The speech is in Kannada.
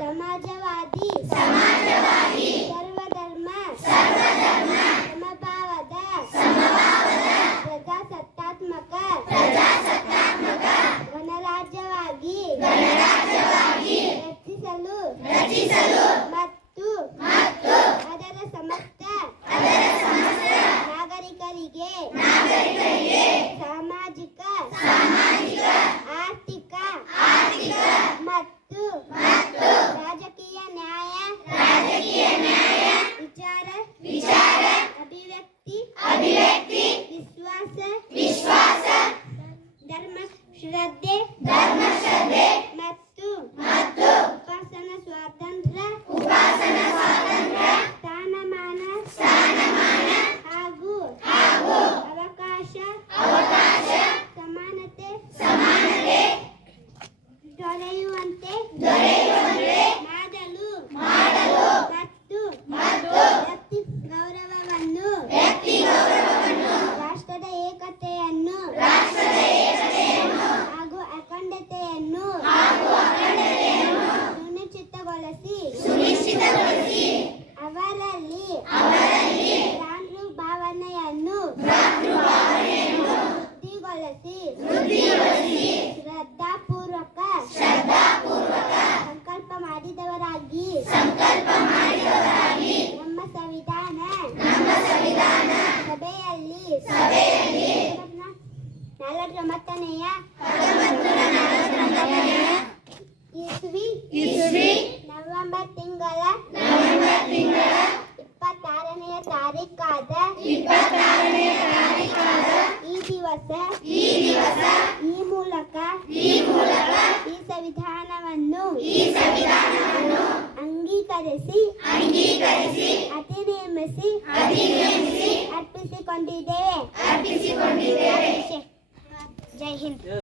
ಸಮಾಜವಾದಿ ಸರ್ವಧರ್ಮ ಸಮಭಾವದ ಪ್ರಜಾಸತ್ತಾತ್ಮಕ ಗಣರಾಜ್ಯವಾಗಿ ರಚಿಸಲು ಮತ್ತು ಅದರ ಸಮಸ್ತ ನಾಗರಿಕರಿಗೆ ಸಾಮಾಜಿಕ ಆರ್ಥಿಕ ಮತ್ತು ರಾಜಕೀಯ ನ್ಯಾಯ ವಿಚಾರ ಅಭಿವ್ಯಕ್ತಿ ವಿಶ್ವಾಸ ಧರ್ಮ ಶ್ರದ್ಧೆ ಮತ್ತು ಉಪಾಸನಾ ಸ್ವಾತಂತ್ರ್ಯ ಸ್ಥಾನಮಾನ ಹಾಗೂ ಅವಕಾಶ ಸಮಾನತೆ ದೊರೆಯುವಂತೆ ಮಾಡಲು ಮತ್ತು ವ್ಯಕ್ತಿ ಗೌರವವನ್ನು ರಾಷ್ಟ್ರದ ಏಕತೆಯನ್ನು ಹಾಗೂ ಅಖಂಡತೆಯನ್ನು ಸುನಿಶ್ಚಿತಗೊಳಿಸಿ ಅವರಲ್ಲಿ ಭ್ರಾತೃ ಭಾವನೆಯನ್ನು ವೃದ್ಧಿಗೊಳಿಸಿ ಶ್ರದ್ಧಾಪೂರ್ವಕ ಸಂಕಲ್ಪ ಮಾಡಿದವರಾಗಿ ನಮ್ಮ ಸಂವಿಧಾನ ಸಭೆಯಲ್ಲಿ 49ನೆಯ ಇಸ್ವಿ ನವೆಂಬರ್ ತಿಂಗಳ 26ನೇ ತಾರೀಖಾದ ಈ ದಿವಸ ಈ ಮೂಲಕ ಈ ಸಂವಿಧಾನವನ್ನು ಅಂಗೀಕರಿಸಿ ಅಧಿನಿಯಮಿಸಿ ಅರ್ಪಿಸಿಕೊಂಡಿದ್ದೇವೆ.